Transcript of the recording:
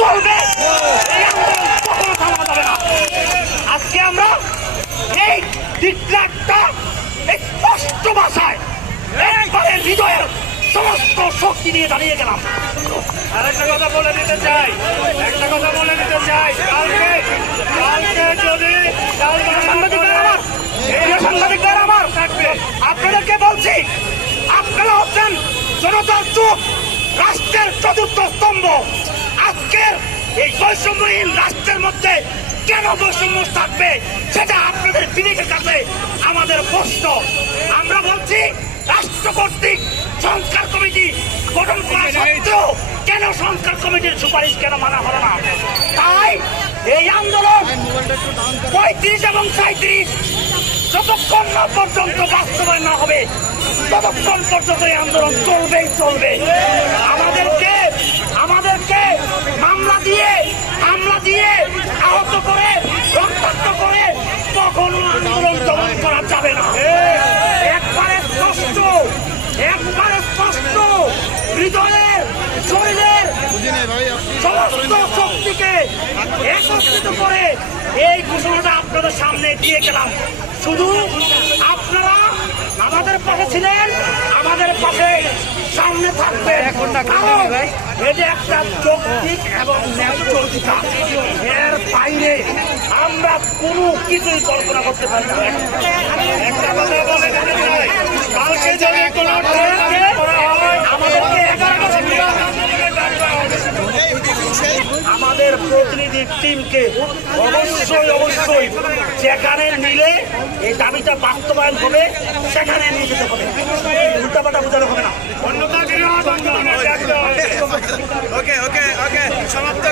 চলবে। এই আন্দোলন কখনো থামানো যাবে না। আজকে আমরা এই দিকলাটটা এই স্পষ্ট ভাষায় একবারে হৃদয়ের সমস্ত শক্তি নিয়ে দাঁড়িয়ে গেলাম। আরেকটা কথা বলে দিতে চাই একটা কথা বলে দিতে চাই। কালকে কালকে যদি কালকে আমার আপনাদেরকে বলছি আপনারা হচ্ছেন জনতার চোখ রাষ্ট্রের চতুর্থ স্তম্ভ। এই বৈষম্যহীন রাষ্ট্রের মধ্যে কেন বৈষম্য থাকবে? সেটা আপনাদের বিবেকের কাছে আমাদের প্রশ্ন। আমরা বলছি রাষ্ট্র কর্তৃক সংস্কার কমিটি গঠন করা সত্ত্বেও কেন সংস্কার কমিটির সুপারিশ কেন মানা হলো না? তাই এই আন্দোলন পঁয়ত্রিশ এবং সাঁত্রিশ যতক্ষণ না পর্যন্ত বাস্তবায়ন না হবে ততক্ষণ পর্যন্ত এই আন্দোলন চলবেই চলবে। সমস্ত শক্তিকে একত্রিত করে এই ঘোষণাটা আপনাদের সামনে দিয়ে গেলাম। শুধু আপনারা আমাদের পাশে ছিলেন আমাদের পাশে সামনে কারণ এটা একটা যৌক্তিক এবং ন্যায্য অধিকার এর বাইরে আমরা কোনো কিছুই কল্পনা করতে পারি না। একটা কথা বলে কালকে যদি কোনো প্রতিনিধি টিমকে অবশ্যই অবশ্যই যেখানে নিলে এই দাবিটা বাস্তবায়ন হবে, সেখানে নিয়ে যেতে হবে। উল্টাপাটা বোঝানো হবে না। ওকে ওকে ওকে সমাপ্ত